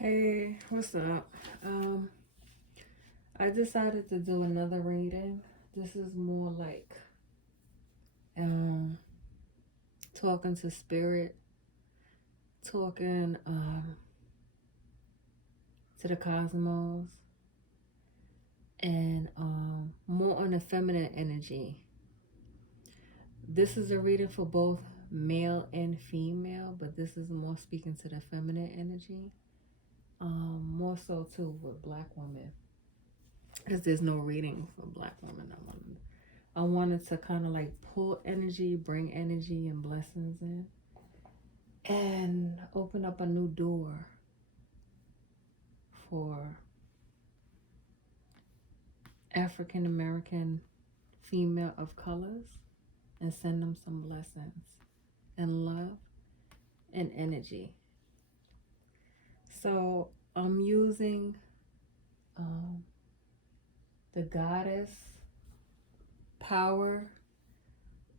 Hey, what's up? Um, I decided to do another reading. This is more like um talking to spirit, talking to the cosmos, and more on the feminine energy. This is a reading for both male and female, but this is more speaking to the feminine energy. More so too with black women, because there's no reading for black women. I wanted to kind of like pull energy, bring energy and blessings in, and open up a new door for African American female of colors and send them some blessings and love and energy. So I'm using um, the Goddess Power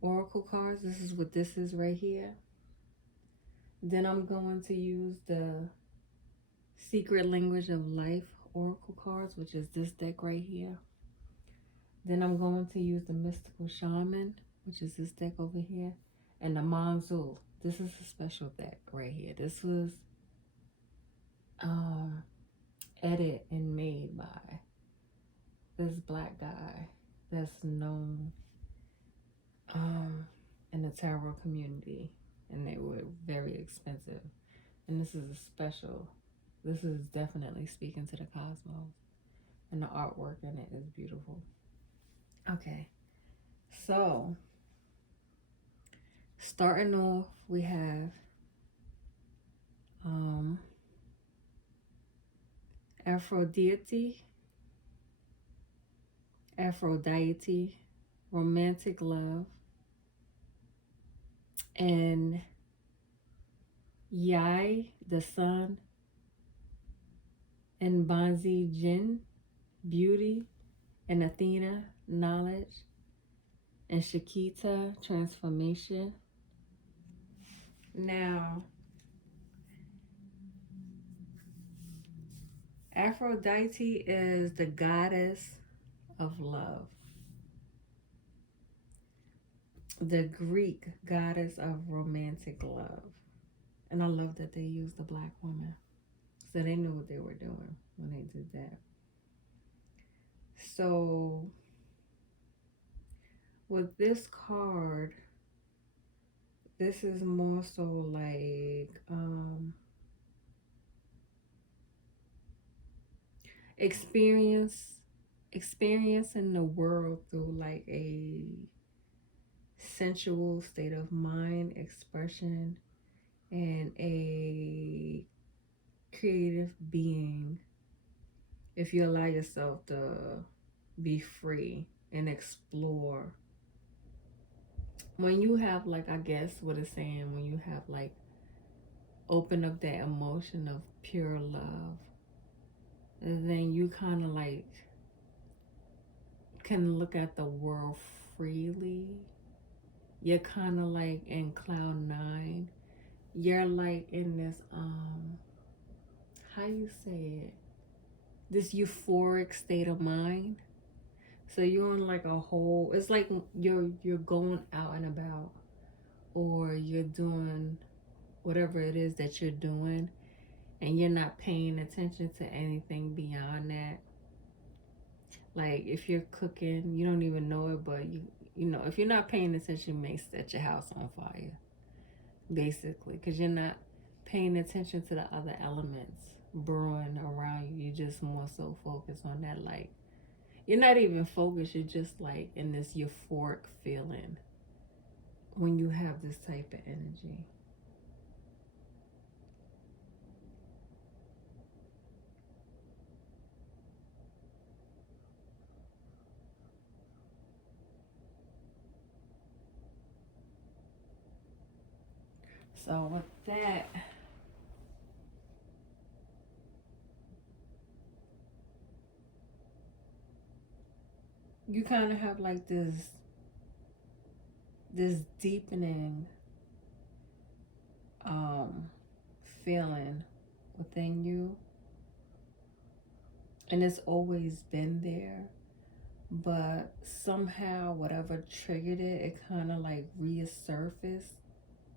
Oracle cards. This is what this is right here. Then I'm going to use the Secret Language of Life Oracle cards, which is this deck right here. Then I'm going to use the Mystical Shaman, which is this deck over here, and the Manzul. This is a special deck right here. This was edited and made by this black guy that's known in the tarot community, and they were very expensive. And this is a special. This is definitely speaking to the cosmos, and the artwork in it is beautiful. Okay, so starting off, we have Aphrodite, romantic love, and Yai, the sun, and Banzi, Jinn, beauty, and Athena, knowledge, and Shakita, transformation. Now, Aphrodite is the goddess of love, the Greek goddess of romantic love. And I love that they used the black woman. So they knew what they were doing when they did that. So with this card, this is more so like experiencing the world through like a sensual state of mind, expression, and a creative being. If you allow yourself to be free and explore, when you have like, I guess what it's saying, when you have like open up that emotion of pure love, then you kind of like can look at the world freely. You're kind of like in cloud nine. You're like in this how you say it, this euphoric state of mind. So you're on like a whole, it's like you're going out and about, or you're doing whatever it is that you're doing, and you're not paying attention to anything beyond that. Like if you're cooking, you don't even know it, but you know, if you're not paying attention, you may set your house on fire, basically, because you're not paying attention to the other elements brewing around you. You're just more so focused on that. Like you're not even focused, you're just like in this euphoric feeling when you have this type of energy. So with that, you kind of have like this deepening feeling within you, and it's always been there, but somehow whatever triggered it, it kind of like resurfaced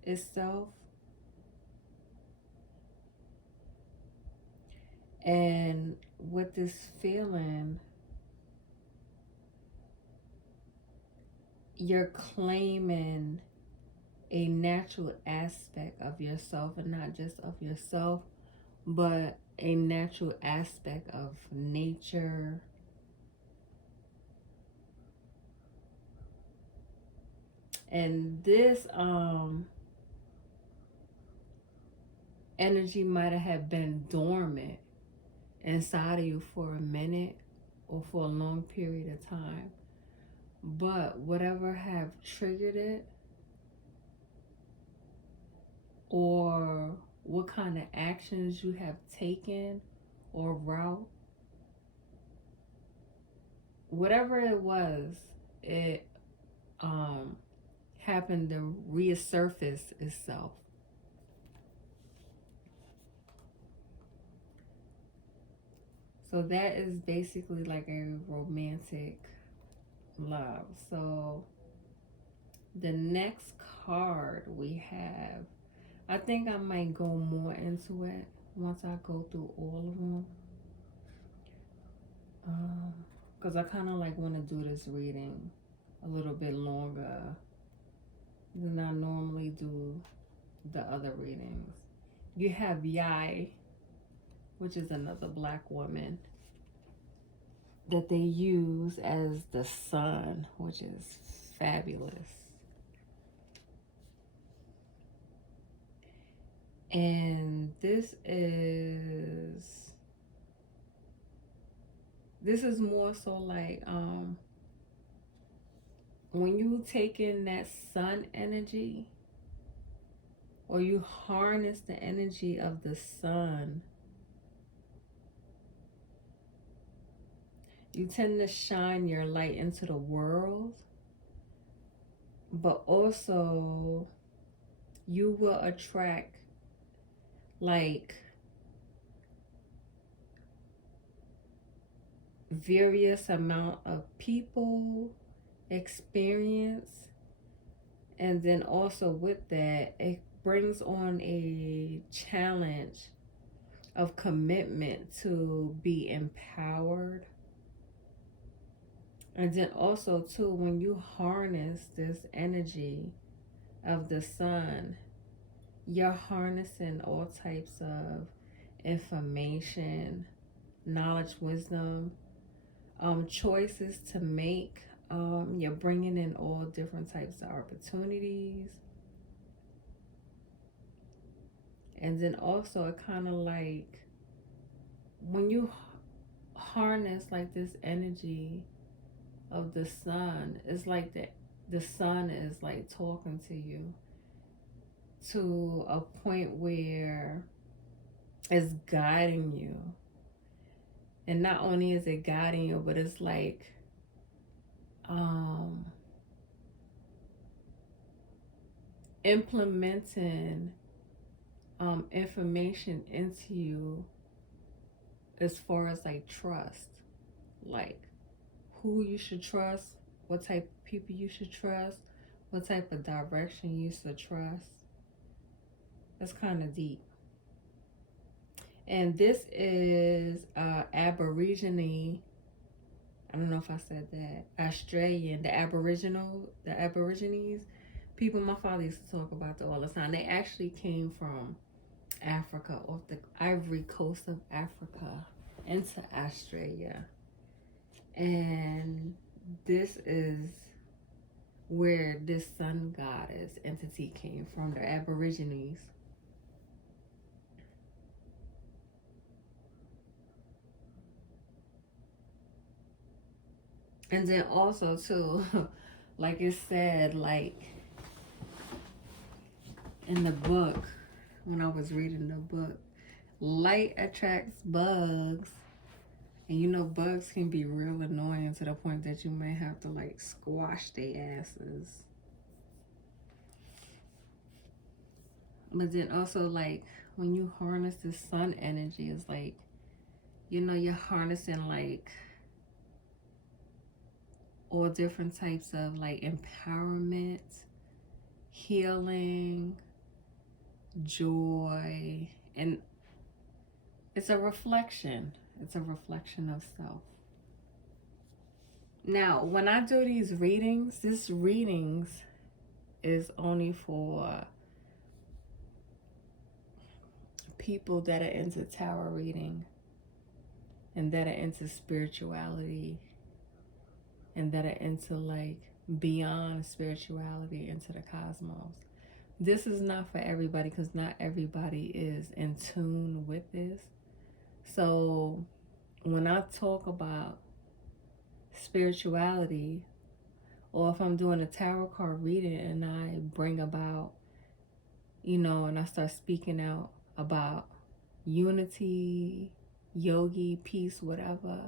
itself. And with this feeling, you're claiming a natural aspect of yourself, and not just of yourself, but a natural aspect of nature. And this energy might have been dormant inside of you for a minute or for a long period of time. But whatever have triggered it, or what kind of actions you have taken or route, whatever it was, it happened to resurface itself. So that is basically like a romantic love. So the next card we have, I think I might go more into it once I go through all of them. Because I kind of like want to do this reading a little bit longer than I normally do the other readings. You have Yai, which is another black woman that they use as the sun, which is fabulous. And this is more so like when you take in that sun energy, or you harness the energy of the sun, you tend to shine your light into the world, but also you will attract like various amount of people, experience, and then also with that, it brings on a challenge of commitment to be empowered. And then also too, when you harness this energy of the sun, you're harnessing all types of information, knowledge, wisdom, choices to make. You're bringing in all different types of opportunities. And then also it kind of like when you harness like this energy of the sun, it's like the sun is like talking to you to a point where it's guiding you. And not only is it guiding you, but it's like implementing information into you as far as like trust, like who you should trust, what type of people you should trust, what type of direction you should trust. That's kind of deep. And this is Aborigine. I don't know if I said that. Australian, the Aborigines people. My father used to talk about that all the time. They actually came from Africa, off the ivory coast of Africa, into Australia. And this is where this sun goddess entity came from, the Aborigines. And then also too, like it said, like in the book, when I was reading the book, light attracts bugs. And you know, bugs can be real annoying to the point that you may have to like squash their asses. But then also, like when you harness the sun energy, it's like you're harnessing like all different types of like empowerment, healing, joy, and it's a reflection. It's a reflection of self. Now, when I do these readings, this readings is only for people that are into tarot reading and that are into spirituality and that are into like beyond spirituality, into the cosmos. This is not for everybody because not everybody is in tune with this. So when I talk about spirituality, or if I'm doing a tarot card reading and I bring about, and I start speaking out about unity, yogi, peace, whatever,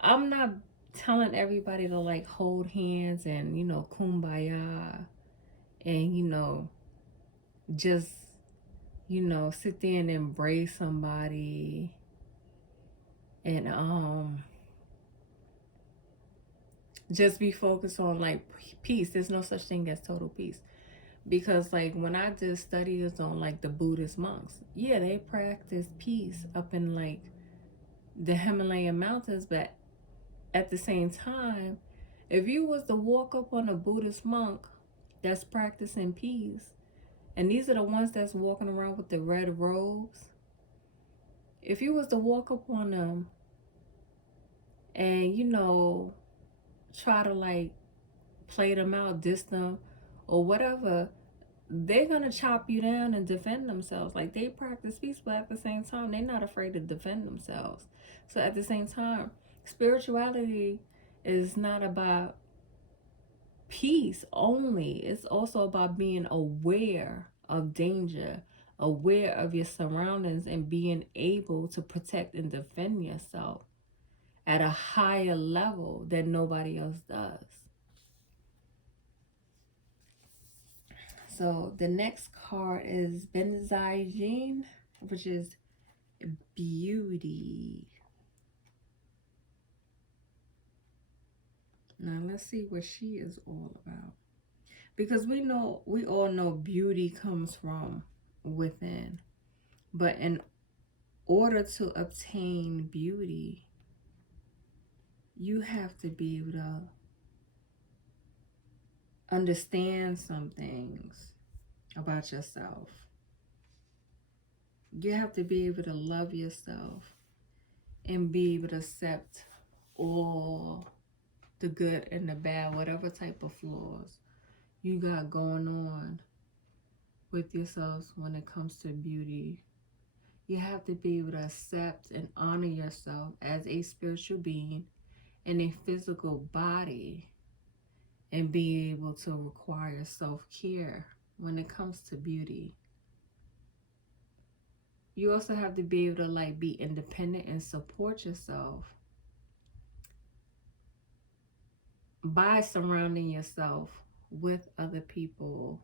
I'm not telling everybody to like hold hands and, kumbaya and, just, sit there and embrace somebody and just be focused on like peace. There's no such thing as total peace. Because like when I did studies on like the Buddhist monks, yeah, they practice peace up in like the Himalayan mountains, but at the same time, if you was to walk up on a Buddhist monk that's practicing peace, and these are the ones that's walking around with the red robes, if you was to walk up on them and try to like play them out, diss them, or whatever, they're gonna chop you down and defend themselves. Like they practice peace, but at the same time, they're not afraid to defend themselves. So at the same time, spirituality is not about peace only. It's also about being aware of danger, aware of your surroundings, and being able to protect and defend yourself at a higher level than nobody else does. So the next card is Benzygene, which is beauty. Now let's see what she is all about. Because we all know beauty comes from within. But in order to obtain beauty, you have to be able to understand some things about yourself. You have to be able to love yourself and be able to accept all the good and the bad, whatever type of flaws you got going on with yourselves when it comes to beauty. You have to be able to accept and honor yourself as a spiritual being in a physical body and be able to require self-care when it comes to beauty. You also have to be able to like be independent and support yourself by surrounding yourself with other people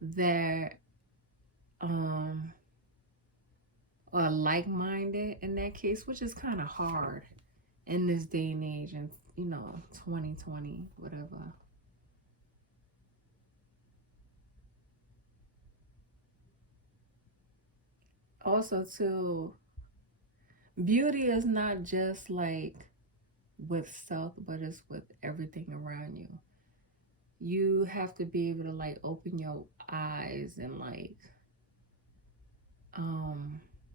that are like-minded in that case, which is kind of hard in this day and age, and 2020, whatever. Also too, beauty is not just like with self, but it's with everything around you. You have to be able to like open your eyes and like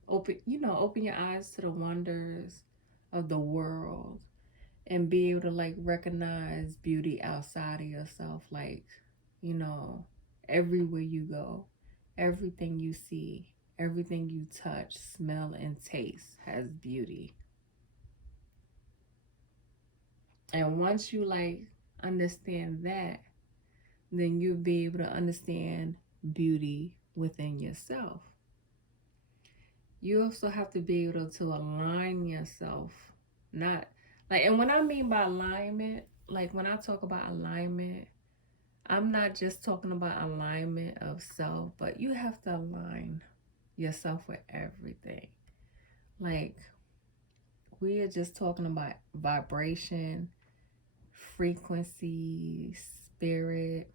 open your eyes to the wonders of the world and be able to like recognize beauty outside of yourself, like everywhere you go, everything you see, everything you touch, smell, and taste has beauty. And once you like understand that, then you'll be able to understand beauty within yourself. You also have to be able to align yourself, not like, and when I mean by alignment, like when I talk about alignment, I'm not just talking about alignment of self, but you have to align yourself with everything. Like We are just talking about vibration, frequency, spirit,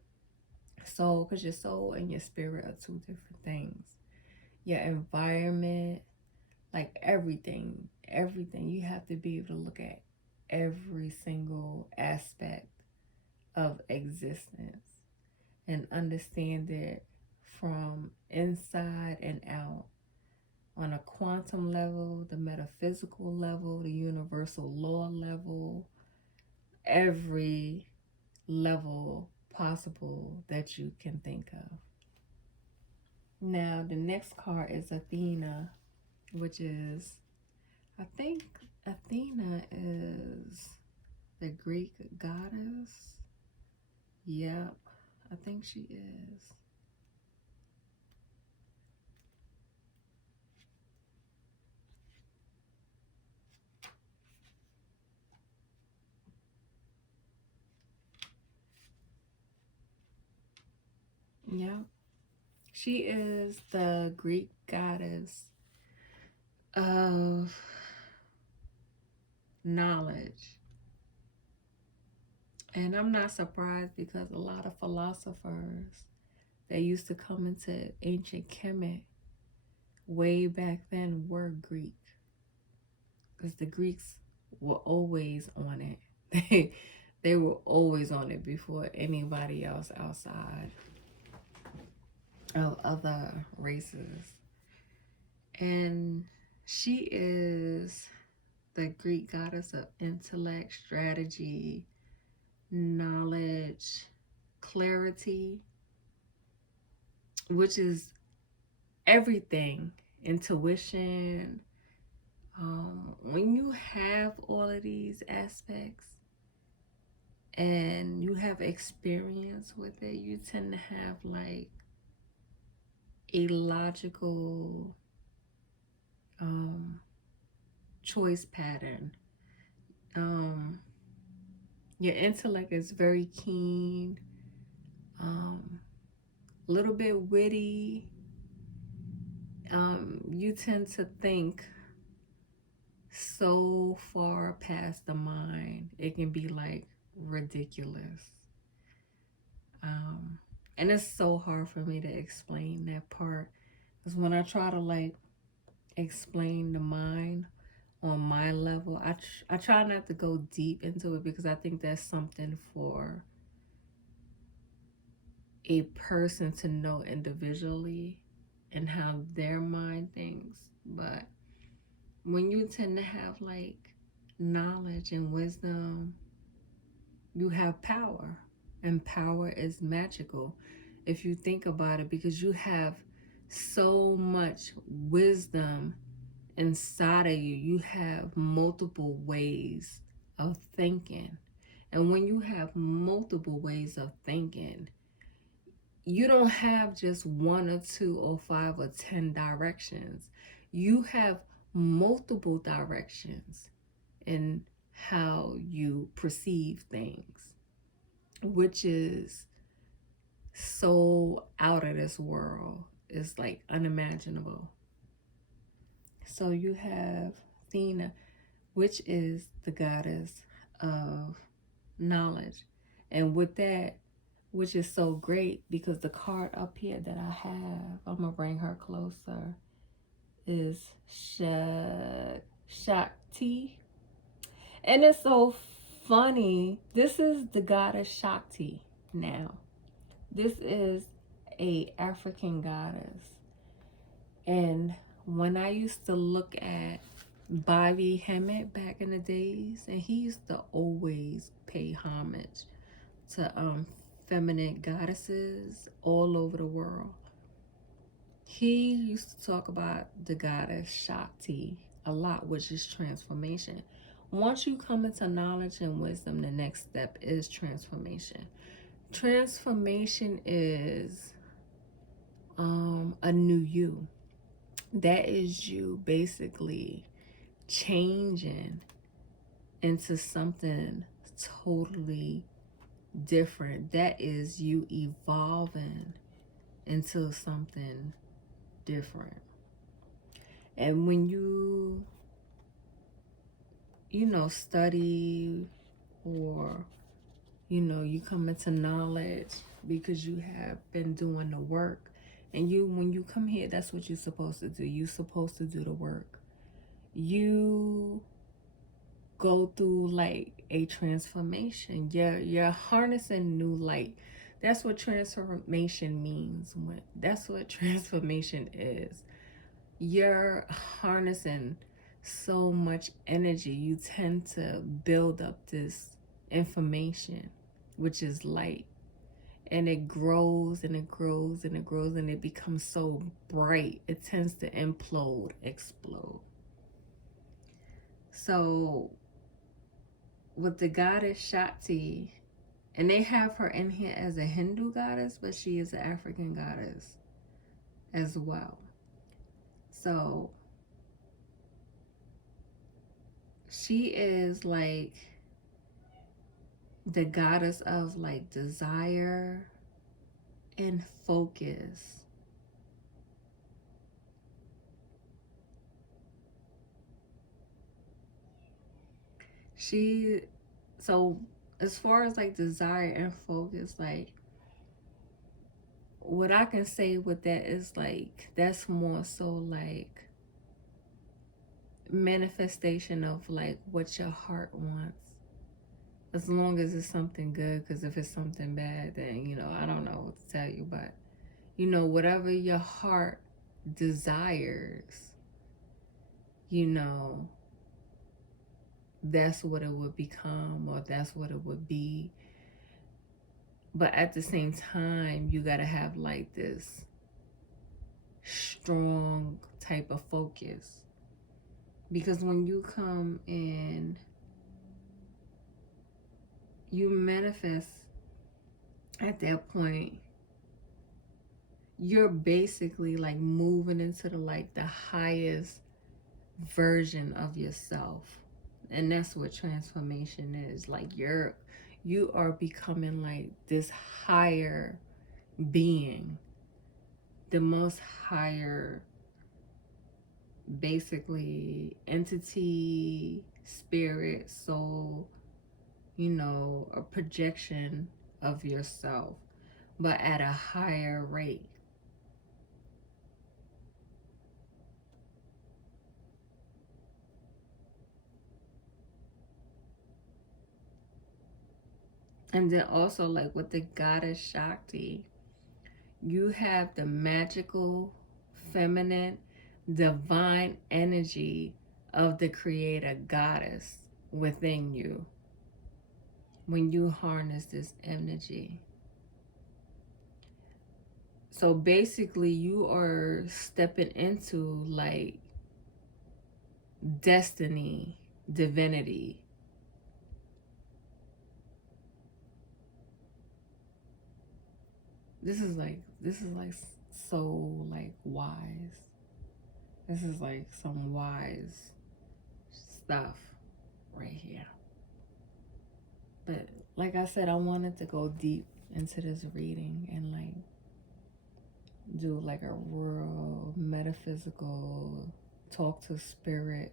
soul, because your soul and your spirit are two different things. Your environment, like everything. You have to be able to look at every single aspect of existence and understand it from inside and out, on a quantum level, the metaphysical level, the universal law level, every level possible that you can think of. Now, the next card is Athena, which is, I think Athena is the Greek goddess. Yep, I think she is. Yep, she is the Greek goddess of knowledge. And I'm not surprised, because a lot of philosophers that used to come into ancient Kemet way back then were Greek. Because the Greeks were always on it. They were always on it before anybody else outside of other races. And she is the Greek goddess of intellect, strategy, knowledge, clarity, which is everything, intuition. When you have all of these aspects and you have experience with it, you tend to have like a logical choice pattern. Your intellect is very keen, a little bit witty. You tend to think so far past the mind, it can be like ridiculous. And it's so hard for me to explain that part, because when I try to like explain the mind on my level, I try not to go deep into it, because I think that's something for a person to know individually and how their mind thinks. But when you tend to have like knowledge and wisdom, you have power, and power is magical if you think about it, because you have so much wisdom inside of you. You have multiple ways of thinking, and when you have multiple ways of thinking, you don't have just one or two or 5 or 10 directions. You have multiple directions in how you perceive things, which is so out of this world. It's like unimaginable. So you have Athena, which is the goddess of knowledge. And with that, which is so great, because the card up here that I have, I'm going to bring her closer, is Shakti. And it's so funny. This is the goddess Shakti now. This is a African goddess. And when I used to look at Bobby Hemmett back in the days, and he used to always pay homage to feminine goddesses all over the world. He used to talk about the goddess Shakti a lot, which is transformation. Once you come into knowledge and wisdom, the next step is transformation. Transformation is a new you. That is you basically changing into something totally different. That is you evolving into something different. And when you study, or, you come into knowledge because you have been doing the work. And when you come here, that's what you're supposed to do. You're supposed to do the work. You go through like a transformation. You're harnessing new light. That's what transformation means. That's what transformation is. You're harnessing so much energy. You tend to build up this information, which is light. And it grows and it grows and it grows, and it becomes so bright. It tends to implode, explode. So with the goddess Shakti, and they have her in here as a Hindu goddess, but she is an African goddess as well. So she is like the goddess of like desire and focus. So as far as like desire and focus, like what I can say with that is like that's more so like manifestation of like what your heart wants, as long as it's something good. Because if it's something bad, then I don't know what to tell you. But whatever your heart desires, that's what it would become, or that's what it would be. But at the same time, you got to have like this strong type of focus. Because when you come and you manifest at that point, you're basically like moving into the highest version of yourself. And that's what transformation is. Like you are becoming like this higher being, the most higher, basically, entity, spirit, soul, a projection of yourself, but at a higher rate. And then also, like with the goddess Shakti, you have the magical, feminine, divine energy of the creator goddess within you when you harness this energy. So basically, you are stepping into like destiny, divinity. This is like so like wise. This is like some wise stuff right here. But like I said, I wanted to go deep into this reading and like do like a real metaphysical talk to spirit,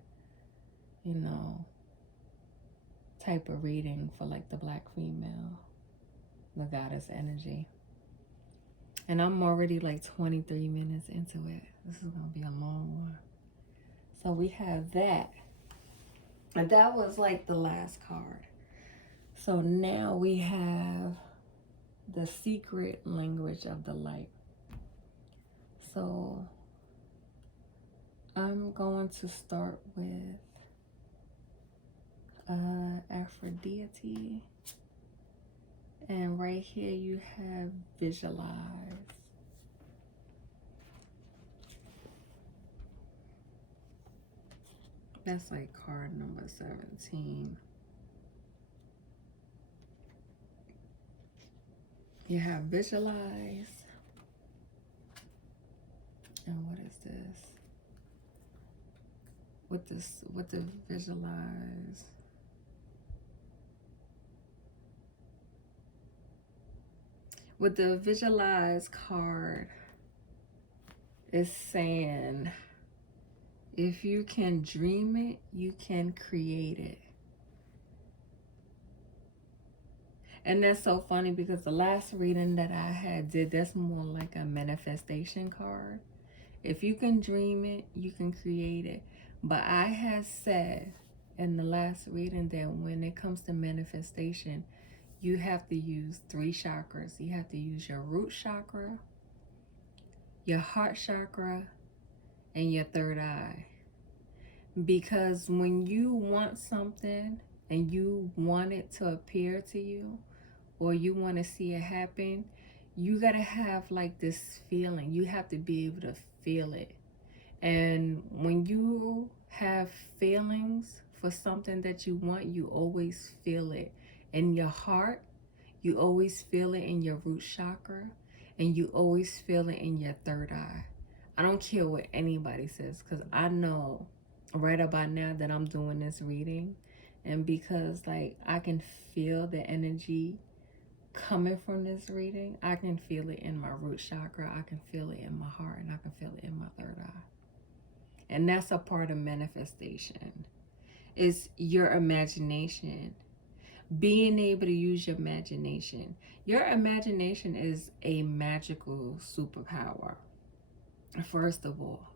type of reading for like the Black female, the goddess energy. And I'm already like 23 minutes into it. This is gonna be a long one. So we have that. And that was like the last card. So now we have the secret language of the light. So I'm going to start with Aphrodite. And right here you have visualize. That's like card number 17. You have visualize. And what is this? What the visualize? With the visualize card, it's saying if you can dream it, you can create it. And that's so funny because the last reading that I had did, that's more like a manifestation card. If you can dream it, you can create it. But I had said in the last reading that when it comes to manifestation, you have to use 3 chakras. You have to use your root chakra, your heart chakra, and your third eye. Because when you want something and you want it to appear to you, or you want to see it happen, you got to have like this feeling. You have to be able to feel it. And when you have feelings for something that you want, you always feel it in your heart. You always feel it in your root chakra, and you always feel it in your third eye. I don't care what anybody says, because I know right about now that I'm doing this reading, and because like I can feel the energy coming from this reading, I can feel it in my root chakra, I can feel it in my heart, and I can feel it in my third eye. And that's a part of manifestation. It's your imagination. Being able to use your imagination. Your imagination is a magical superpower, first of all.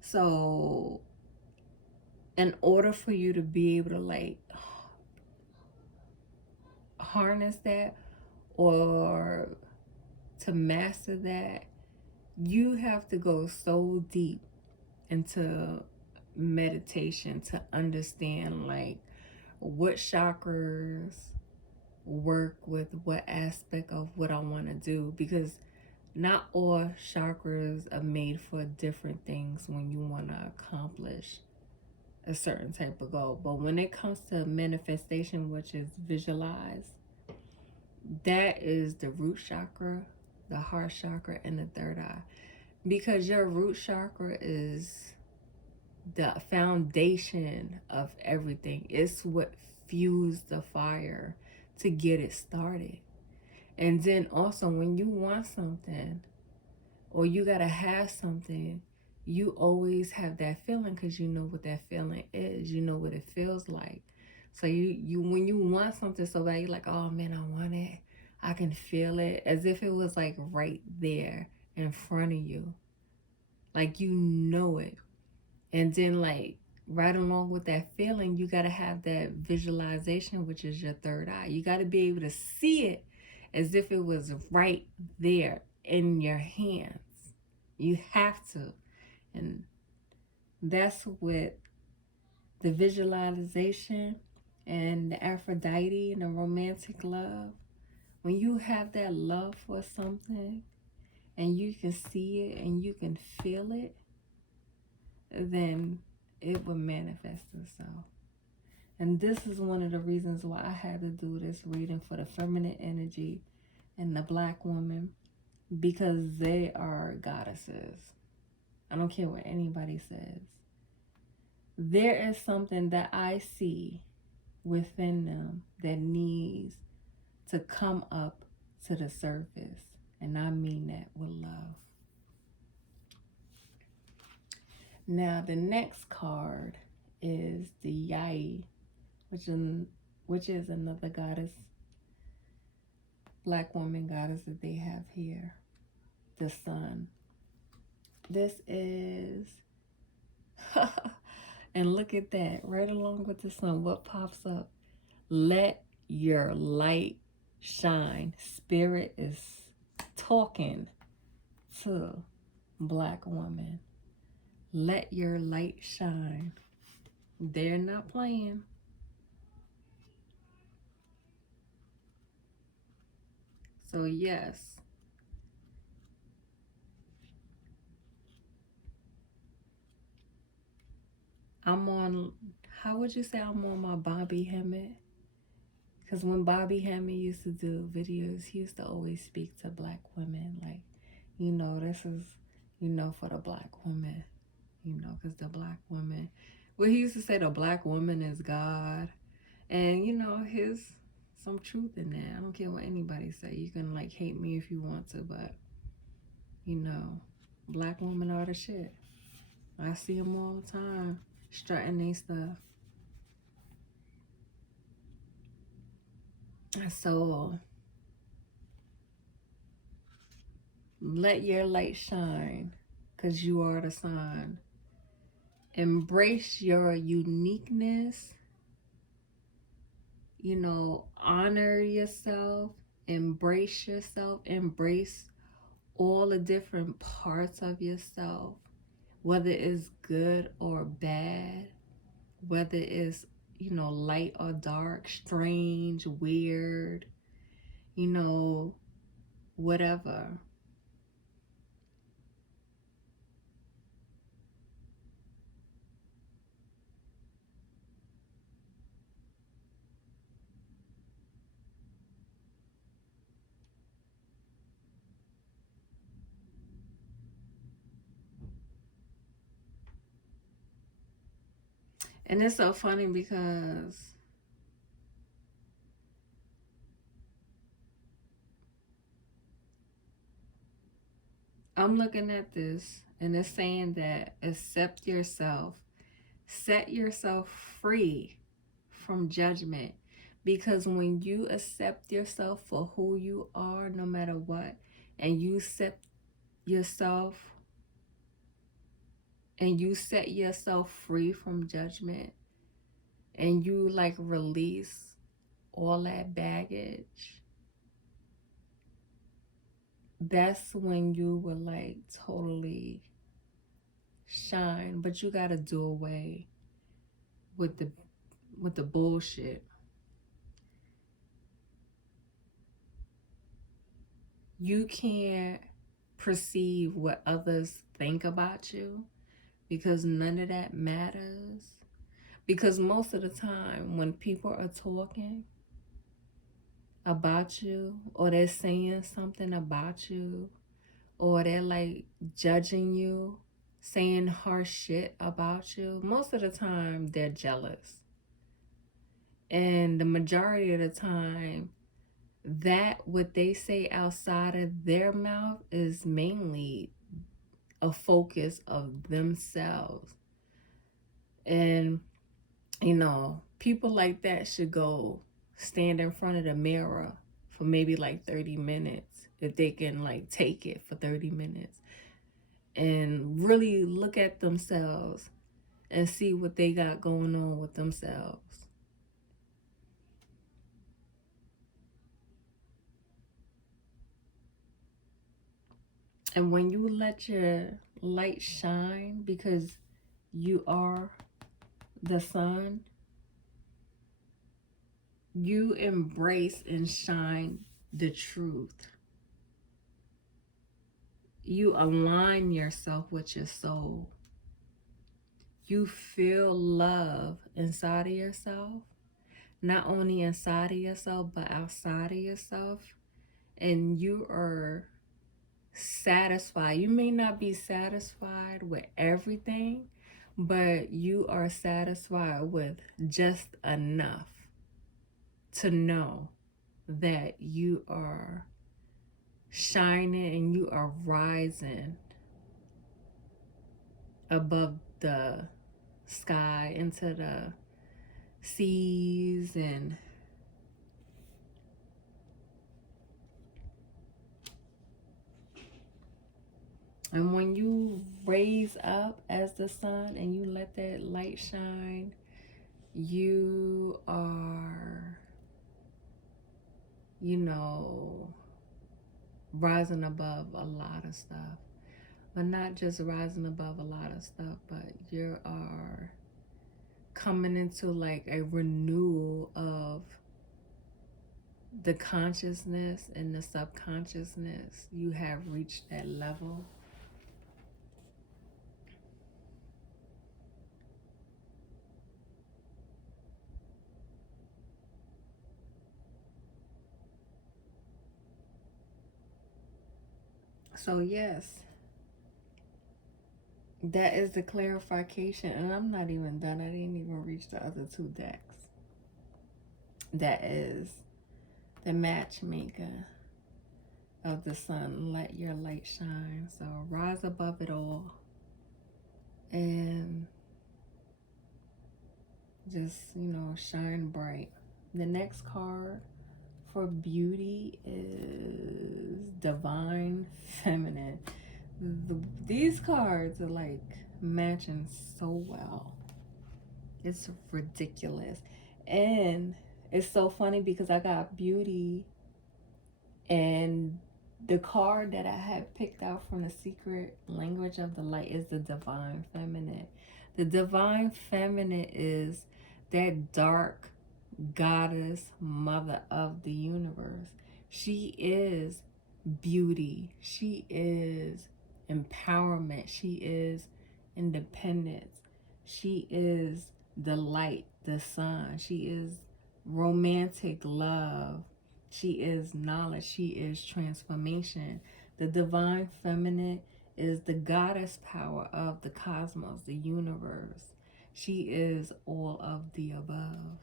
So, in order for you to be able to like harness that or to master that, you have to go so deep into meditation to understand like what chakras work with what aspect of what I want to do, because not all chakras are made for different things when you want to accomplish a certain type of goal. But when it comes to manifestation, which is visualize, that is the root chakra, the heart chakra, and the third eye. Because your root chakra is the foundation of everything. It's what fuels the fire to get it started. And then also when you want something or you gotta have something, you always have that feeling because you know what that feeling is. You know what it feels like. So you when you want something so bad, you're like, oh man, I want it. I can feel it as if it was like right there in front of you. Like you know it. And then like right along with that feeling, you got to have that visualization, which is your third eye. You got to be able to see it as if it was right there in your hands. You have to. And that's what the visualization and the Aphrodite and the romantic love. When you have that love for something and you can see it and you can feel it, then it will manifest itself. And this is one of the reasons why I had to do this reading for the feminine energy and the black woman, because they are goddesses. I don't care what anybody says. There is something that I see within them that needs to come up to the surface. And I mean that with love. Now, the next card is the Yai, which is another goddess, black woman goddess that they have here. The sun. This is, and look at that, right along with the sun, what pops up? Let your light shine. Spirit is talking to black woman. Let your light shine. They're not playing. So yes, I'm on, how would you say I'm on my Bobby Hemmett? Because when Bobby Hemmett used to do videos, he used to always speak to black women. Like, you know, this is, you know, for the black woman. You know, because the black woman, well, he used to say the black woman is God. And, you know, his some truth in that. I don't care what anybody say. You can, like, hate me if you want to, but, you know, black women are the shit. I see them all the time, strutting their stuff. So let your light shine, because you are the sun. Embrace your uniqueness, honor yourself, embrace all the different parts of yourself, whether it's good or bad, whether it's, light or dark, strange, weird, whatever. And it's so funny because I'm looking at this and it's saying that accept yourself, set yourself free from judgment. Because when you accept yourself for who you are, no matter what, and you accept yourself and you set yourself free from judgment and you like release all that baggage, that's when you will like totally shine. But you got to do away with the bullshit. You can't perceive what others think about you, because none of that matters. Because most of the time when people are talking about you, or they're saying something about you, or they're like judging you, saying harsh shit about you, most of the time they're jealous. And the majority of the time, that what they say outside of their mouth is mainly a focus of themselves. And people like that should go stand in front of the mirror for maybe like 30 minutes, if they can like take it for 30 minutes, and really look at themselves and see what they got going on with themselves. And when you let your light shine, because you are the sun, you embrace and shine the truth. You align yourself with your soul. You feel love inside of yourself, not only inside of yourself, but outside of yourself. And you are satisfied. You may not be satisfied with everything, but you are satisfied with just enough to know that you are shining and you are rising above the sky into the seas. And when you raise up as the sun and you let that light shine, you are, rising above a lot of stuff. But not just rising above a lot of stuff, but you are coming into like a renewal of the consciousness and the subconsciousness. You have reached that level. So yes, that is the clarification. And I'm not even done. I didn't even reach the other two decks. That is the matchmaker of the sun. Let your light shine. So rise above it all and just, shine bright. The next card for beauty is divine feminine. These cards are like matching so well. It's ridiculous. And it's so funny because I got beauty, and the card that I had picked out from the secret language of the light is the divine feminine. The divine feminine is that dark goddess mother of the universe. She is beauty. She is empowerment. She is independence. She is the light, the sun. She is romantic love. She is knowledge. She is transformation. The divine feminine is the goddess power of the cosmos, the universe. She is all of the above.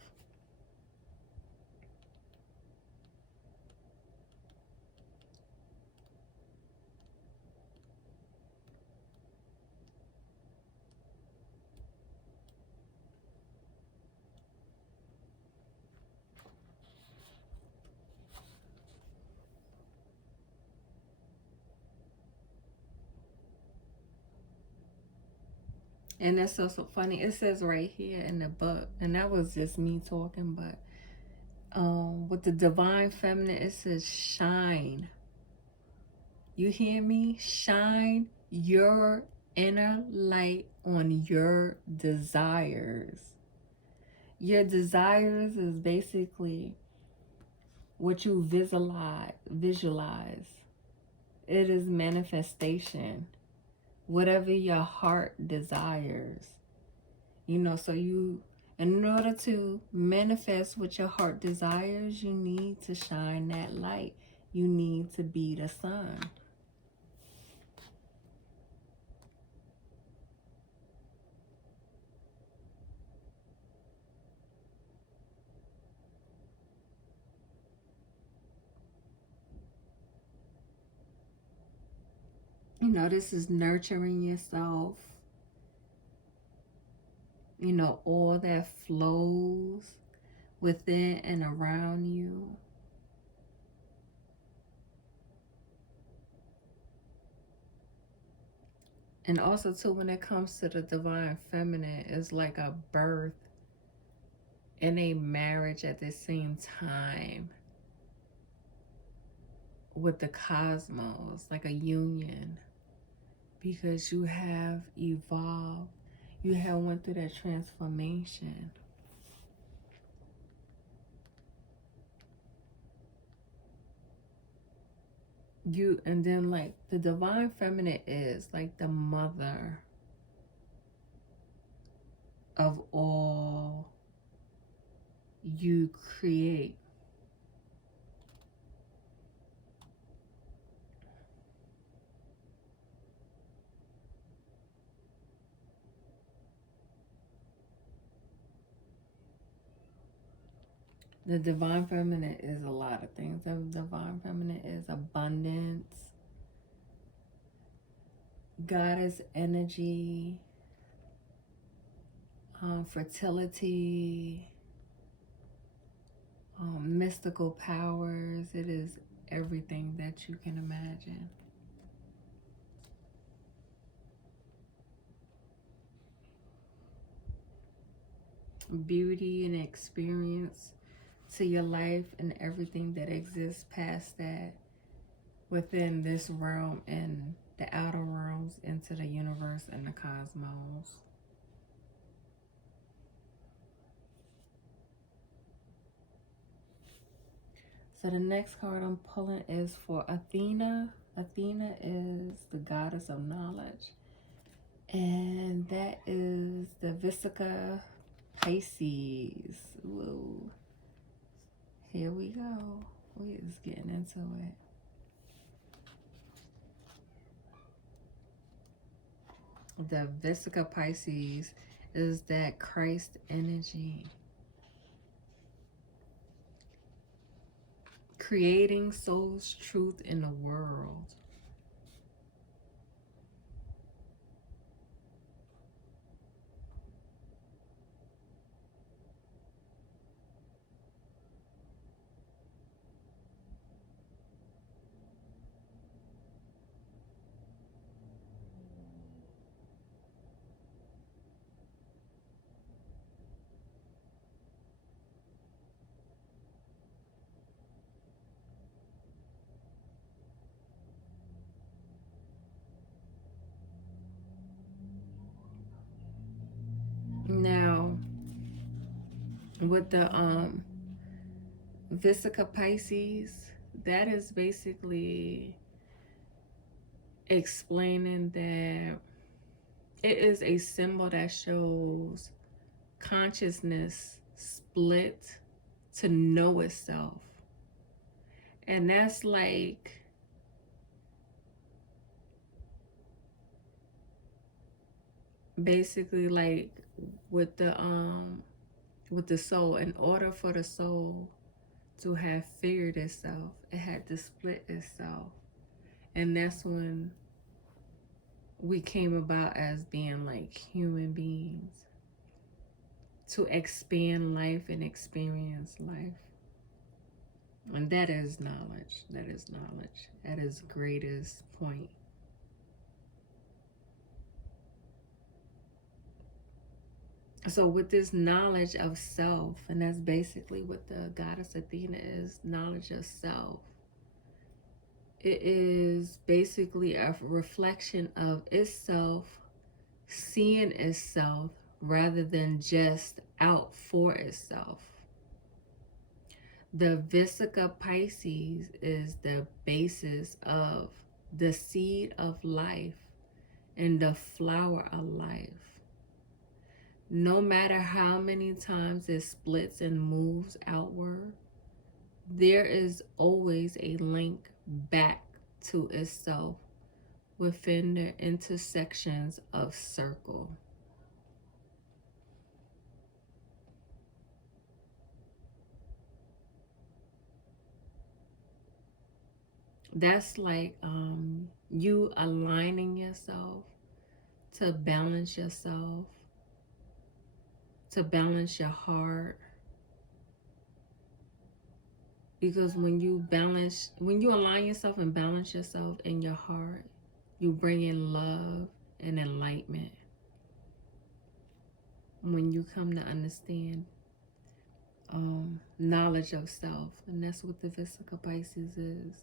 And that's so funny. It says right here in the book, and that was just me talking, but with the divine feminine, it says shine. You hear me? Shine your inner light on your desires. Your desires is basically what you visualize. It is manifestation. Whatever your heart desires. So in order to manifest what your heart desires, you need to shine that light. You need to be the sun. This is nurturing yourself. All that flows within and around you. And also, too, when it comes to the divine feminine, it's like a birth and a marriage at the same time with the cosmos, like a union. Because you have evolved. You have went through that transformation. And then like the divine feminine is like the mother of all you create. The divine feminine is a lot of things. The divine feminine is abundance, goddess energy, fertility, mystical powers. It is everything that you can imagine. Beauty and experience to your life and everything that exists past that, within this realm and the outer realms, into the universe and the cosmos. So the next card I'm pulling is for Athena. Athena is the goddess of knowledge. And that is the Vesica Pisces. Whoa. Here we go. We're just getting into it. The Vesica Pisces is that Christ energy. Creating soul's truth in the world. With the Vesica Pisces, that is basically explaining that it is a symbol that shows consciousness split to know itself. And that's like basically like with the soul, in order for the soul to have figured itself, it had to split itself. And that's when we came about as being like human beings, to expand life and experience life. And that is knowledge. That is knowledge at its greatest point. So with this knowledge of self, and that's basically what the goddess Athena is, knowledge of self. It is basically a reflection of itself, seeing itself rather than just out for itself. The Vesica Pisces is the basis of the seed of life and the flower of life. No matter how many times it splits and moves outward, there is always a link back to itself within the intersections of circle. That's like you aligning yourself to balance yourself, to balance your heart. Because when you align yourself and balance yourself in your heart, you bring in love and enlightenment. When you come to understand knowledge of self, and that's what the Vesica Pisces is.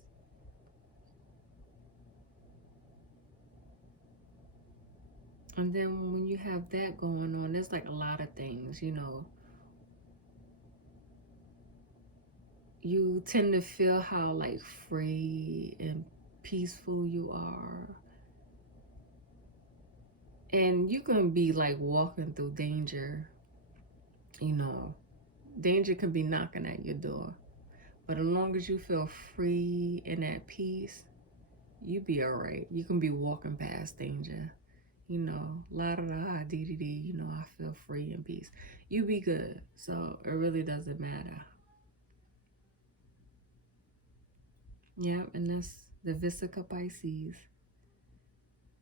And then when you have that going on, there's like a lot of things, you tend to feel how like free and peaceful you are. And you can be like walking through danger, danger can be knocking at your door. But as long as you feel free and at peace, you be all right. You can be walking past danger. La da da, dee dee dee, I feel free and peace. You be good. So it really doesn't matter. Yep, and that's the Vesica Pisces.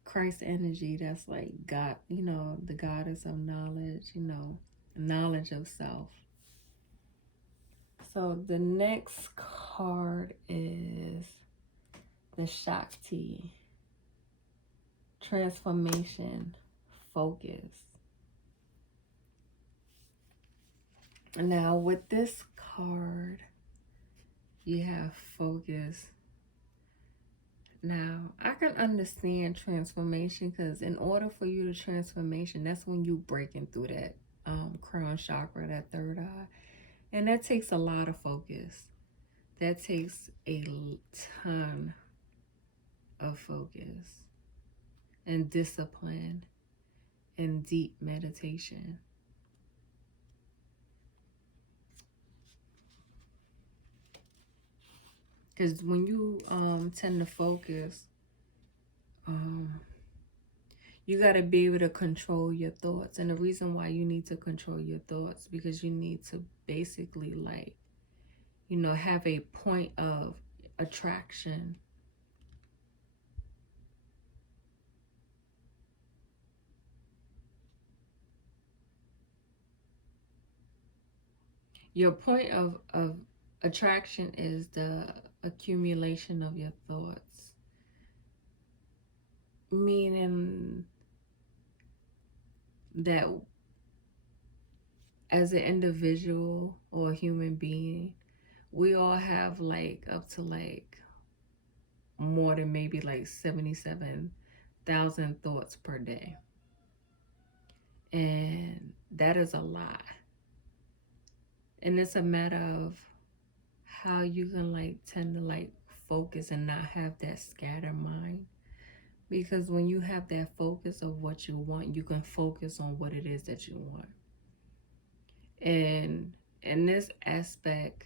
Christ energy, that's like God, the goddess of knowledge, knowledge of self. So the next card is the Shakti, transformation, focus. Now with this card, you have focus. Now, I can understand transformation, because in order for you to transformation, that's when you breaking through that crown chakra, that third eye. And that takes a lot of focus. That takes a ton of focus and discipline and deep meditation. Because when you tend to focus, you got to be able to control your thoughts. And the reason why you need to control your thoughts, because you need to basically like, have a point of attraction. Your point of attraction is the accumulation of your thoughts. Meaning that as an individual or a human being, we all have like up to like more than maybe like 77,000 thoughts per day. And that is a lot. And it's a matter of how you can like tend to like focus and not have that scattered mind. Because when you have that focus of what you want, you can focus on what it is that you want. And in this aspect,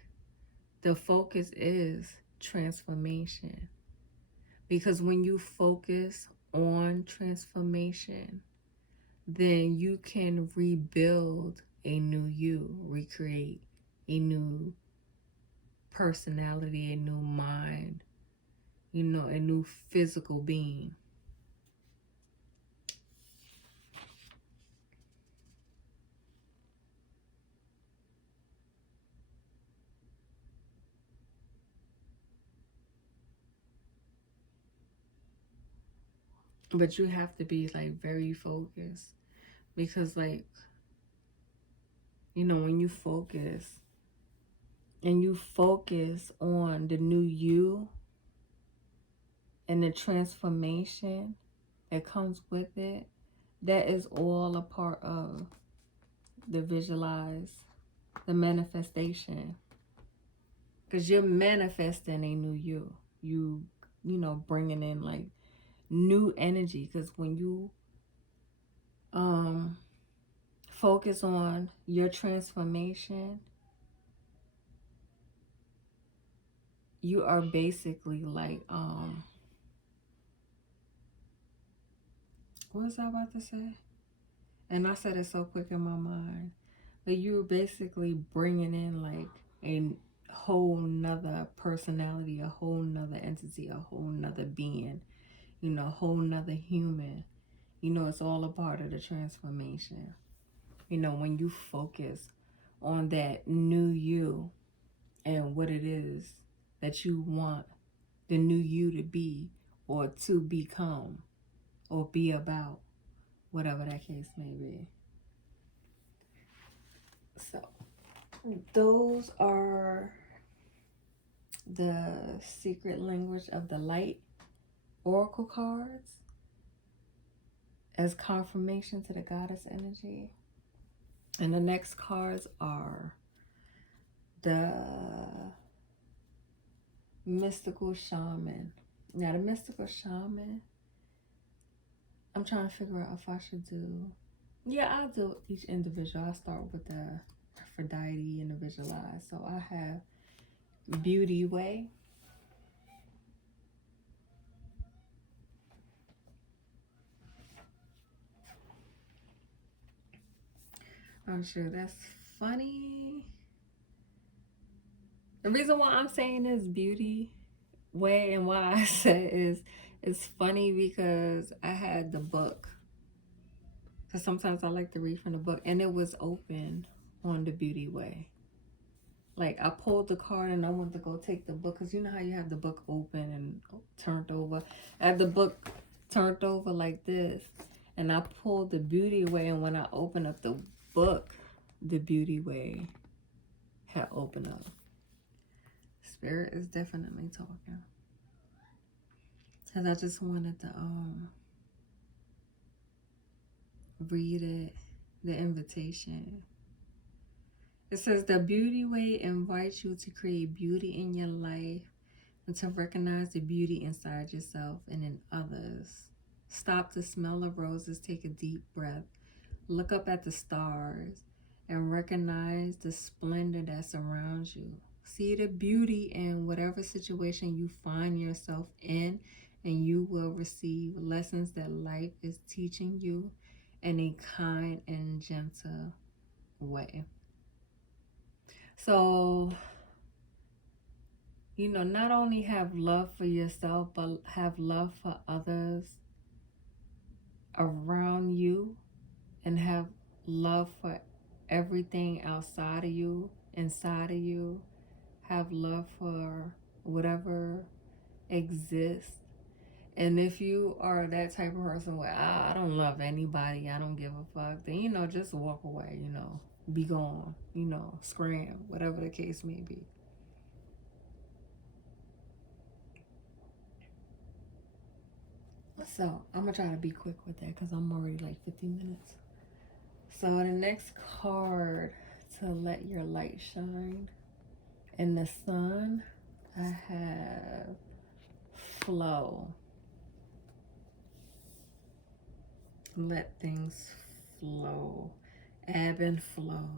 the focus is transformation. Because when you focus on transformation, then you can rebuild a new you, recreate a new personality, a new mind, a new physical being. But you have to be like very focused, because like, when you focus and you focus on the new you and the transformation that comes with it, that is all a part of the visualize, the manifestation. Because you're manifesting a new you bringing in like new energy. Because when you focus on your transformation, you are basically like what was I about to say? And I said it so quick in my mind. But you're basically bringing in like a whole nother personality, a whole nother entity, a whole nother being, a whole nother human. It's all a part of the transformation. When you focus on that new you and what it is that you want the new you to be, or to become, or be about, whatever that case may be. So those are the secret language of the light oracle cards as confirmation to the goddess energy. And the next cards are the mystical shaman. Now the mystical shaman, I'm trying to figure out if I should do, I'll do each individual. I'll start with the Aphrodite and the visualize. So I have Beauty Way. I'm sure that's funny. The reason why I'm saying this Beauty Way and why I said is it's funny because I had the book. Because sometimes I like to read from the book, and it was open on the Beauty Way. Like I pulled the card and I went to go take the book, because you know how you have the book open and turned over. I had the book turned over like this, and I pulled the Beauty Way, and when I opened up the book, the Beauty Way had opened up. Spirit is definitely talking, because I just wanted to read it, the invitation. It says the Beauty Way invites you to create beauty in your life and to recognize the beauty inside yourself and in others. Stop to smell the roses, take a deep breath, look up at the stars, and recognize the splendor that surrounds you. See the beauty in whatever situation you find yourself in, and you will receive lessons that life is teaching you in a kind and gentle way. So, not only have love for yourself, but have love for others around you, and have love for everything outside of you, inside of you. Have love for whatever exists. And if you are that type of person where I don't love anybody, I don't give a fuck, then, just walk away, be gone, scram, whatever the case may be. So I'm gonna try to be quick with that, because I'm already like 15 minutes. So the next card to let your light shine. In the sun, I have flow. Let things flow. Ebb and flow.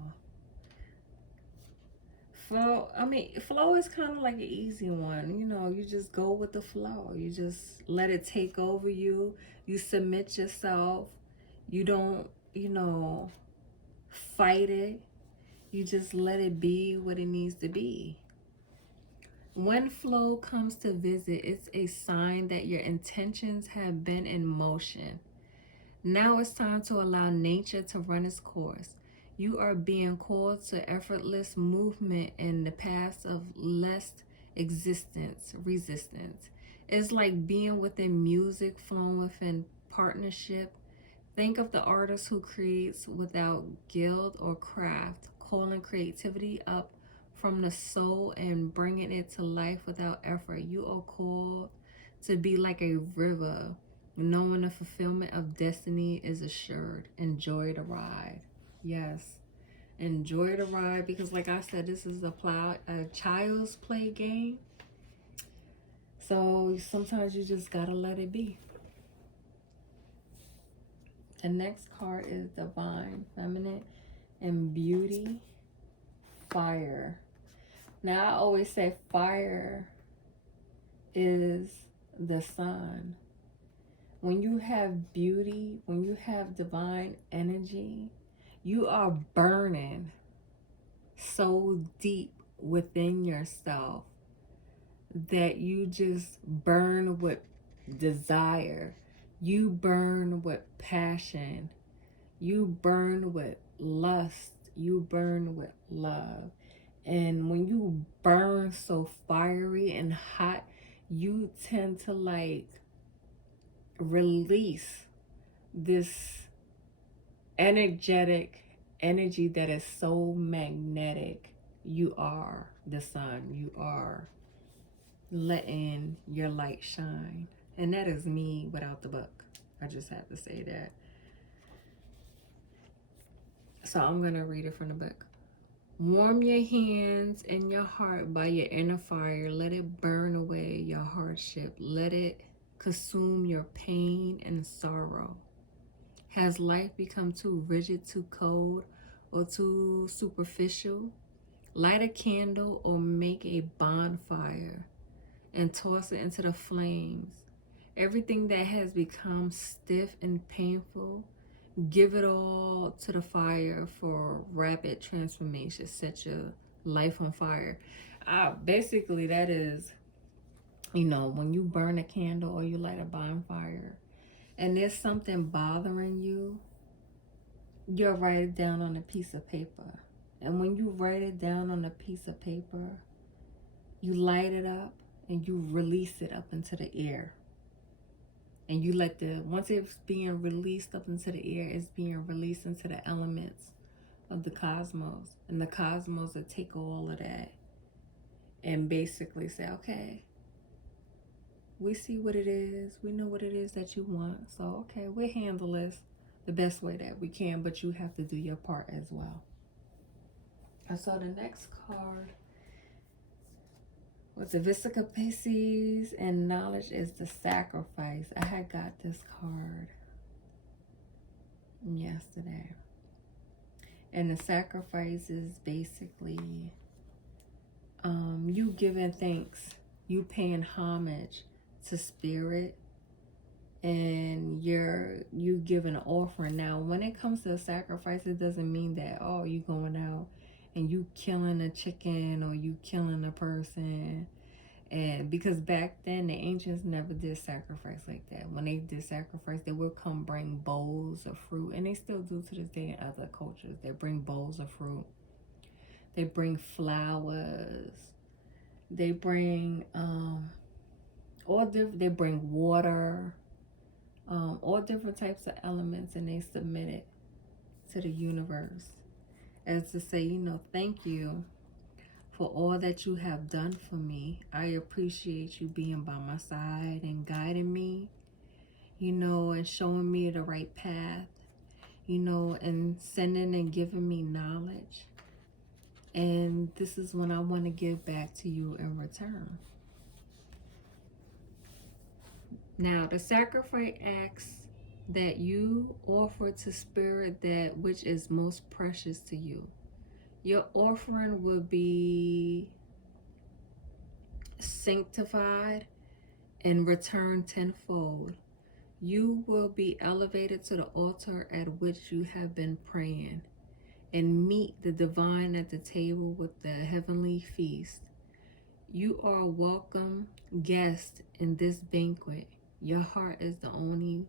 Flow is kind of like an easy one. You know, you just go with the flow. You just let it take over you. You submit yourself. You don't, fight it. You just let it be what it needs to be. When flow comes to visit, it's a sign that your intentions have been in motion. Now it's time to allow nature to run its course. You are being called to effortless movement in the paths of less resistance. It's like being within music, flowing within partnership. Think of the artist who creates without guild or craft, calling creativity up from the soul and bringing it to life without effort. You are called to be like a river, knowing the fulfillment of destiny is assured. Enjoy the ride. Yes, enjoy the ride, because like I said, this is a child's play game. So sometimes you just gotta let it be. The next card is Divine Feminine and Beauty Fire. Now I always say fire is the sun. When you have beauty, when you have divine energy, you are burning so deep within yourself that you just burn with desire. You burn with passion. You burn with lust. You burn with love. And when you burn so fiery and hot, you tend to like release this energetic energy that is so magnetic. You are the sun. You are letting your light shine. And that is me without the book. I just have to say that. So I'm going to read it from the book. Warm your hands and your heart by your inner fire. Let it burn away your hardship. Let it consume your pain and sorrow. Has life become too rigid, too cold, or too superficial? Light a candle or make a bonfire and toss it into the flames. Everything that has become stiff and painful, give it all to the fire for rapid transformation. Set your life on fire. Basically, that is, when you burn a candle or you light a bonfire and there's something bothering you, you'll write it down on a piece of paper. And when you write it down on a piece of paper, you light it up and you release it up into the air. And you let once it's being released up into the air, it's being released into the elements of the cosmos. And the cosmos will take all of that and basically say, okay, we see what it is. We know what it is that you want. So, okay, we'll handle this the best way that we can, but you have to do your part as well. And so the next card was the Vesica Pisces, and knowledge is the sacrifice. I had got this card yesterday. And the sacrifice is basically you giving thanks, you paying homage to spirit, and you giving an offering. Now, when it comes to a sacrifice, it doesn't mean that, you going out and you killing a chicken or you killing a person. And because back then the ancients never did sacrifice like that. When they did sacrifice, they would come bring bowls of fruit, and they still do to this day in other cultures. They bring bowls of fruit. They bring flowers. They bring they bring water, all different types of elements, and they submit it to the universe as to say, thank you for all that you have done for me. I appreciate you being by my side and guiding me, and showing me the right path, and sending and giving me knowledge. And this is when I want to give back to you in return. Now, the sacrifice acts that you offer to Spirit, that which is most precious to you. Your offering will be sanctified and returned tenfold. You will be elevated to the altar at which you have been praying, and meet the divine at the table with the heavenly feast. You are a welcome guest in this banquet. Your heart is the only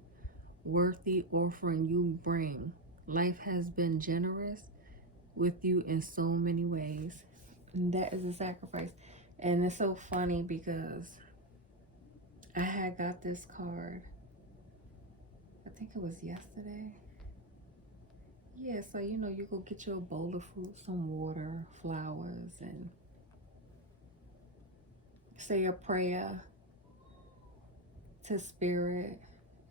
worthy offering you bring. Life has been generous with you in so many ways. And that is a sacrifice. And it's so funny because I had got this card, I think it was yesterday. Yeah, so you go get you a bowl of fruit, some water, flowers, and say a prayer to Spirit,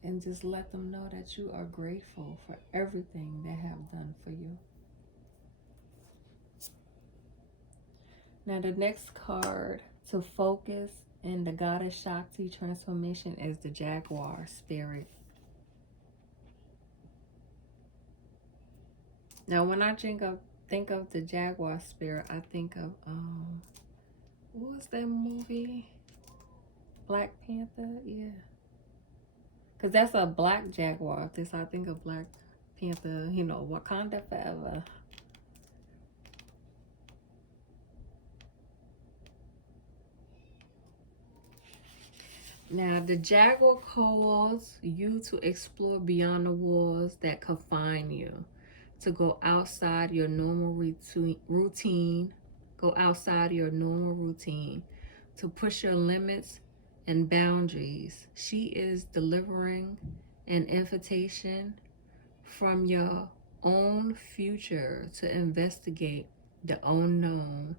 and just let them know that you are grateful for everything they have done for you. Now the next card to focus in the Goddess Shakti transformation is the Jaguar Spirit. Now when I think of the Jaguar Spirit, I think of what was that movie? Black Panther, yeah. Cause that's a black jaguar. This I think of Black Panther, Wakanda forever. Now, the jaguar calls you to explore beyond the walls that confine you, to go outside your normal routine, to push your limits and boundaries. She is delivering an invitation from your own future to investigate the unknown,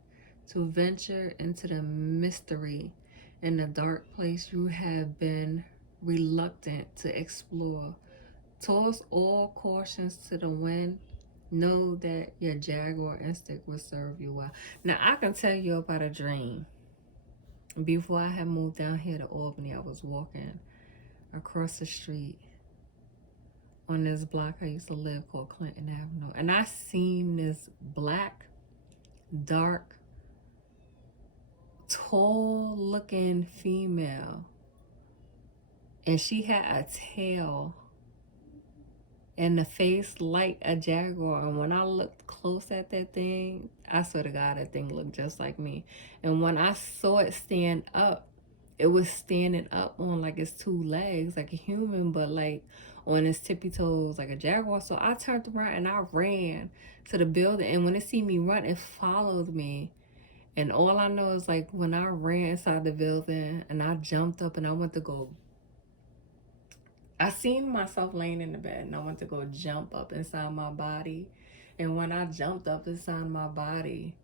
to venture into the mystery in the dark place you have been reluctant to explore. Toss all cautions to the wind. Know that your jaguar instinct will serve you well. Now, I can tell you about a dream. Before I had moved down here to Albany, I was walking across the street on this block I used to live called Clinton Avenue. And I seen this black, dark, tall looking female. And she had a tail and the face like a jaguar. And when I looked close at that thing, I swear to God, that thing looked just like me. And when I saw it stand up, it was standing up on like its two legs, like a human, but like on its tippy toes, like a jaguar. So I turned around and I ran to the building. And when it see me run, it followed me. And all I know is like when I ran inside the building and I jumped up and I went to go, I seen myself laying in the bed and I went to go jump up inside my body. And when I jumped up inside my body,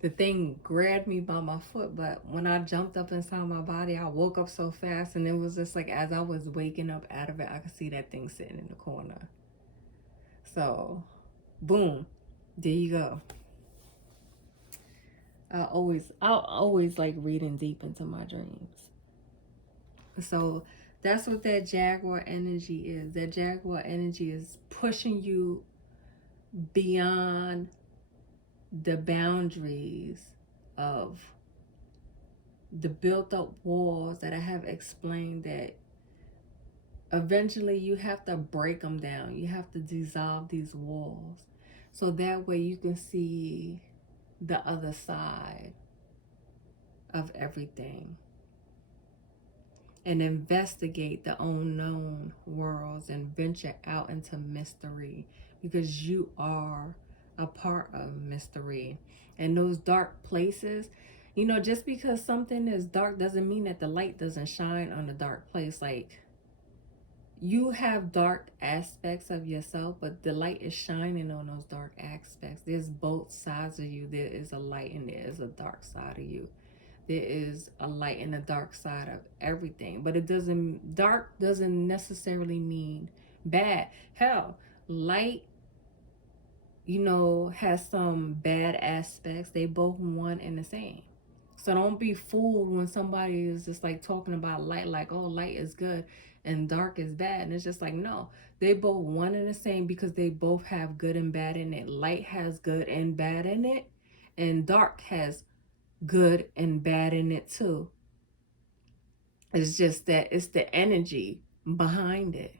the thing grabbed me by my foot. But when I jumped up inside my body, I woke up so fast. And it was just like as I was waking up out of it, I could see that thing sitting in the corner. So, boom, there you go. I'll always like reading deep into my dreams. So that's what that jaguar energy is. That jaguar energy is pushing you beyond the boundaries of the built up walls that I have explained, that eventually you have to break them down. You have to dissolve these walls so that way you can see the other side of everything and investigate the unknown worlds and venture out into mystery, because you are a part of mystery. And those dark places, just because something is dark doesn't mean that the light doesn't shine on the dark place. Like, you have dark aspects of yourself, but the light is shining on those dark aspects. There's both sides of you. There is a light and there is a dark side of you. There is a light and a dark side of everything. But dark doesn't necessarily mean bad. Hell, light, has some bad aspects. They both one and the same. So don't be fooled when somebody is just like talking about light, like, oh, light is good and dark is bad. And it's just like, no, they both one and the same because they both have good and bad in it. Light has good and bad in it, and dark has good and bad in it too. It's just that it's the energy behind it.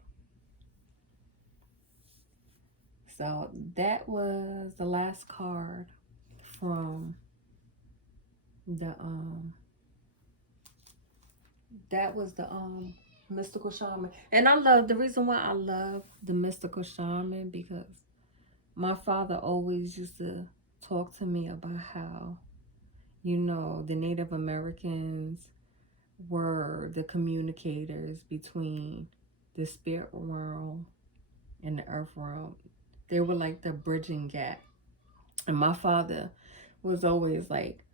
So that was the last card from the that was the mystical shaman. And I love, the reason why I love the mystical shaman, because my father always used to talk to me about how, the Native Americans were the communicators between the spirit realm and the earth realm. They were like the bridging gap. And my father was always like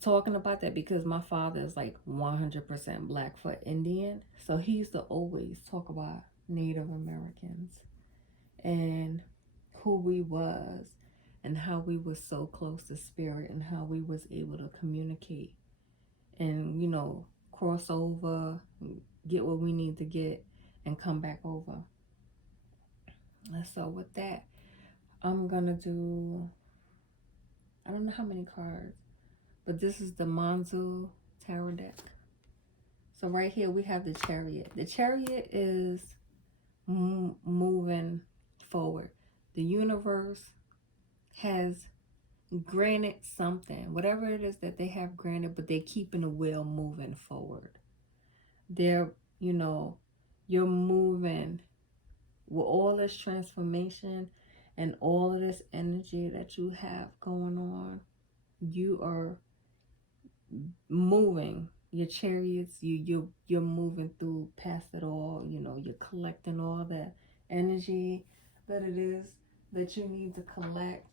talking about that, because my father is like 100% Blackfoot Indian. So he used to always talk about Native Americans and who we was and how we was so close to spirit and how we was able to communicate and, cross over, get what we need to get, and come back over. And so with that, I'm gonna do, I don't know how many cards, but this is the Manzu Tarot deck. So right here we have the Chariot. The Chariot is moving forward. The universe has granted something, whatever it is that they have granted, but they're keeping the wheel moving forward. They're, you're moving with all this transformation and all of this energy that you have going on. You are moving your chariots, you're moving through past it all. You're collecting all that energy that it is that you need to collect.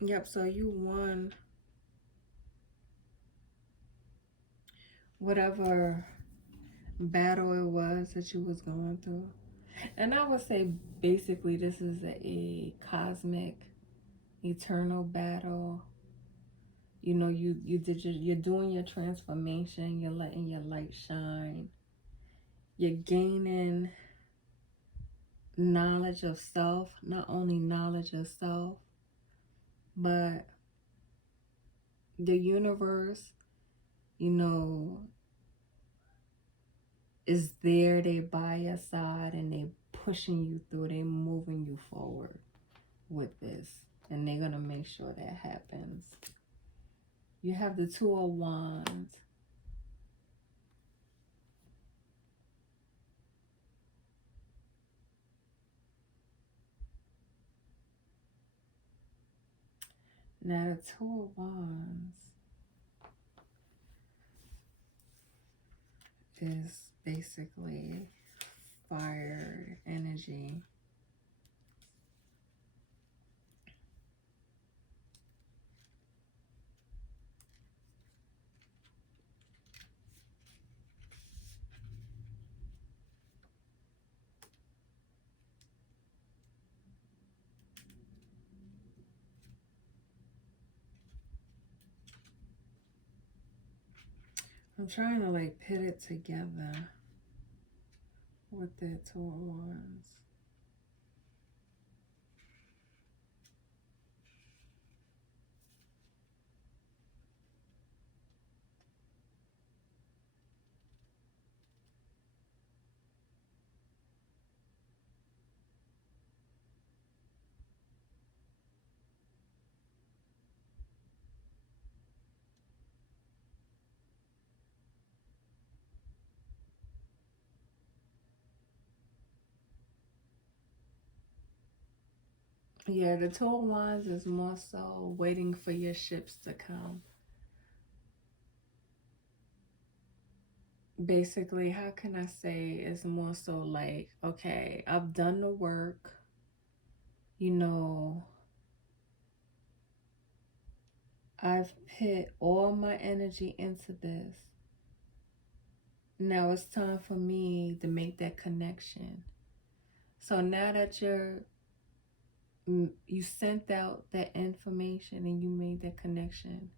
Yep. So you won whatever battle it was that you was going through. And I would say basically this is a cosmic eternal battle. You're doing your transformation, you're letting your light shine. You're gaining knowledge of self, not only knowledge of self, but the universe, is there. They by your side and they pushing you through, they moving you forward with this, and they're gonna make sure that happens. You have the Two of Wands. Now the Two of Wands is basically fire energy. I'm trying to like put it together with the Two of Wands. Yeah, the Two of Wands is more so waiting for your ships to come. Basically, how can I say, it's more so like, okay, I've done the work, you know, I've put all my energy into this. Now it's time for me to make that connection. So now that you sent out that information and you made that connection,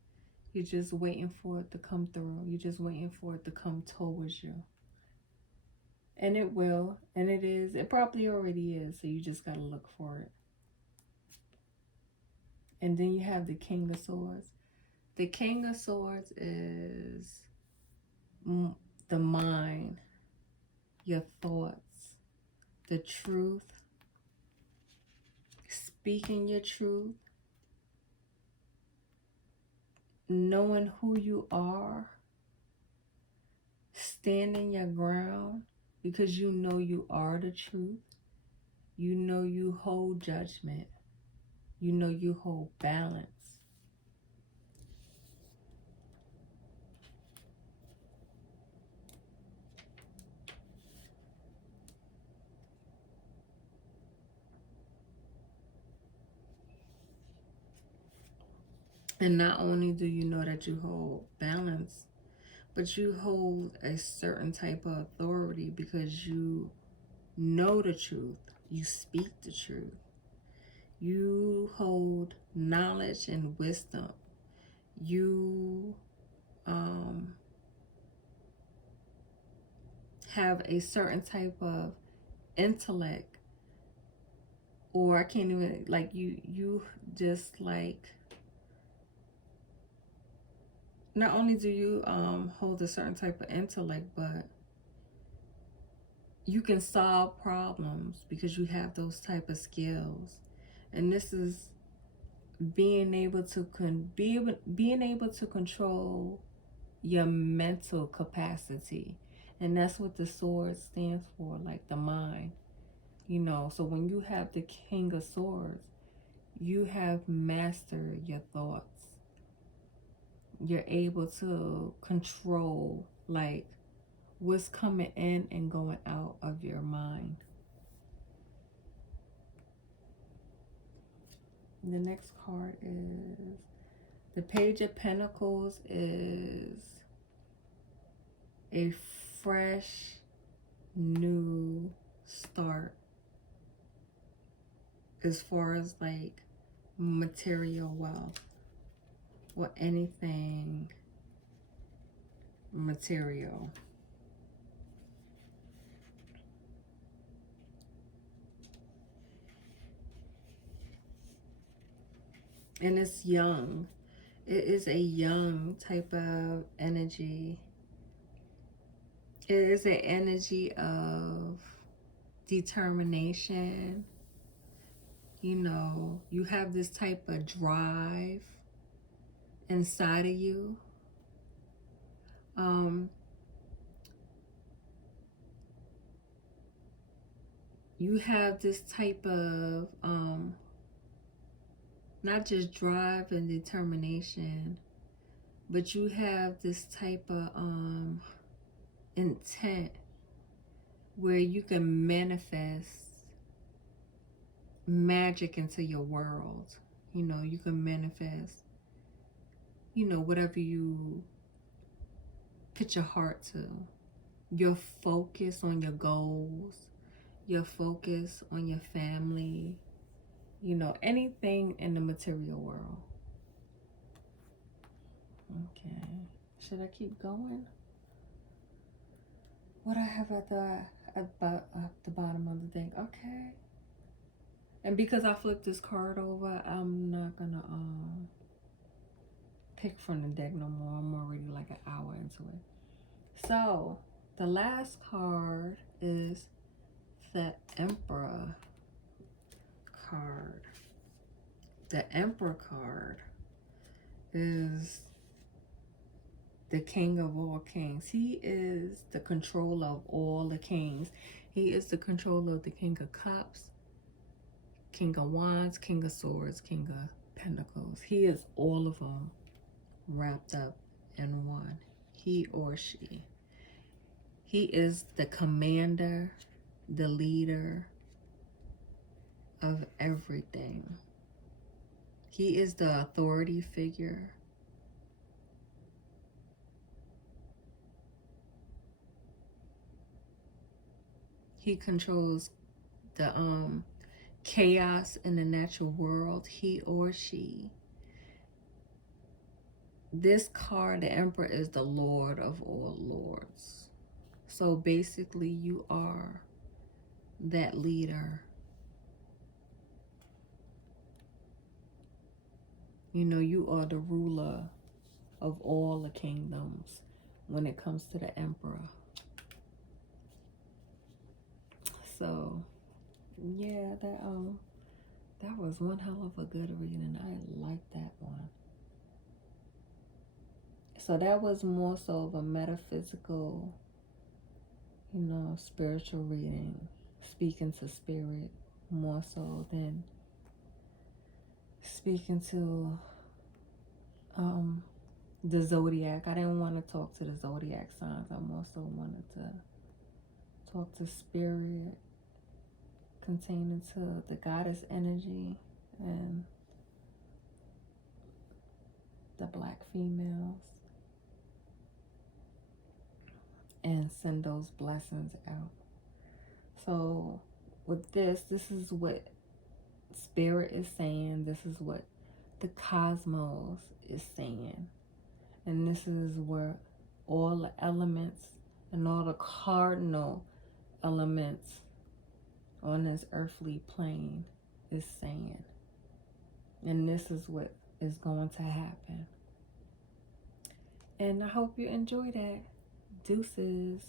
you're just waiting for it to come through. You're just waiting for it to come towards you. And it will, and it is. It probably already is. So you just got to look for it. And then you have the King of Swords. The King of Swords is the mind, your thoughts, the truth, speaking your truth, knowing who you are, standing your ground because you know you are the truth. You know you hold judgment. You know you hold balance. And not only do you know that you hold balance, but you hold a certain type of authority because you know the truth. You speak the truth. You hold knowledge and wisdom. You have a certain type of intellect, or I can't even, like, you just like, not only do you hold a certain type of intellect, but you can solve problems because you have those type of skills. And this is being able to being able to control your mental capacity. And that's what the sword stands for, like the mind. You know, so when you have the King of Swords, you have mastered your thoughts. You're able to control, like, what's coming in and going out of your mind. The next card is the Page of Pentacles. Is a fresh new start as far as like material wealth or anything material. And it's young. It is a young type of energy. It is an energy of determination. You know, you have this type of drive inside of you. You have this type of not just drive and determination, but you have this type of intent where you can manifest magic into your world. You know, you can manifest, you know, whatever you put your heart to. Your focus on your goals, your focus on your family, you know, anything in the material world. Okay. Should I keep going? What I have at the bottom of the thing. Okay. And because I flipped this card over, I'm not gonna pick from the deck no more. I'm already like an hour into it. So the last card is the Emperor card. The Emperor card is the King of all kings. He is the controller of all the kings. He is the controller of the King of Cups. King of Wands, King of Swords, King of Pentacles. He is all of them wrapped up in one. He or she. He is the commander, the leader of everything. He is the authority figure. He controls the chaos in the natural world. He or she. This card, the Emperor, is the Lord of all lords. So basically, you are that leader. You know, you are the ruler of all the kingdoms when it comes to the Emperor. So, yeah, that was one hell of a good reading. I like that one. So that was more so of a metaphysical, you know, spiritual reading, speaking to spirit more so than speaking to the zodiac. I didn't want to talk to the zodiac signs. I more so wanted to talk to spirit containing to the goddess energy and the black females, and send those blessings out. So with this is what spirit is saying. This is what the cosmos is saying. And this is where all the elements and all the cardinal elements on this earthly plane is saying. And this is what is going to happen. And I hope you enjoy that. Deuces.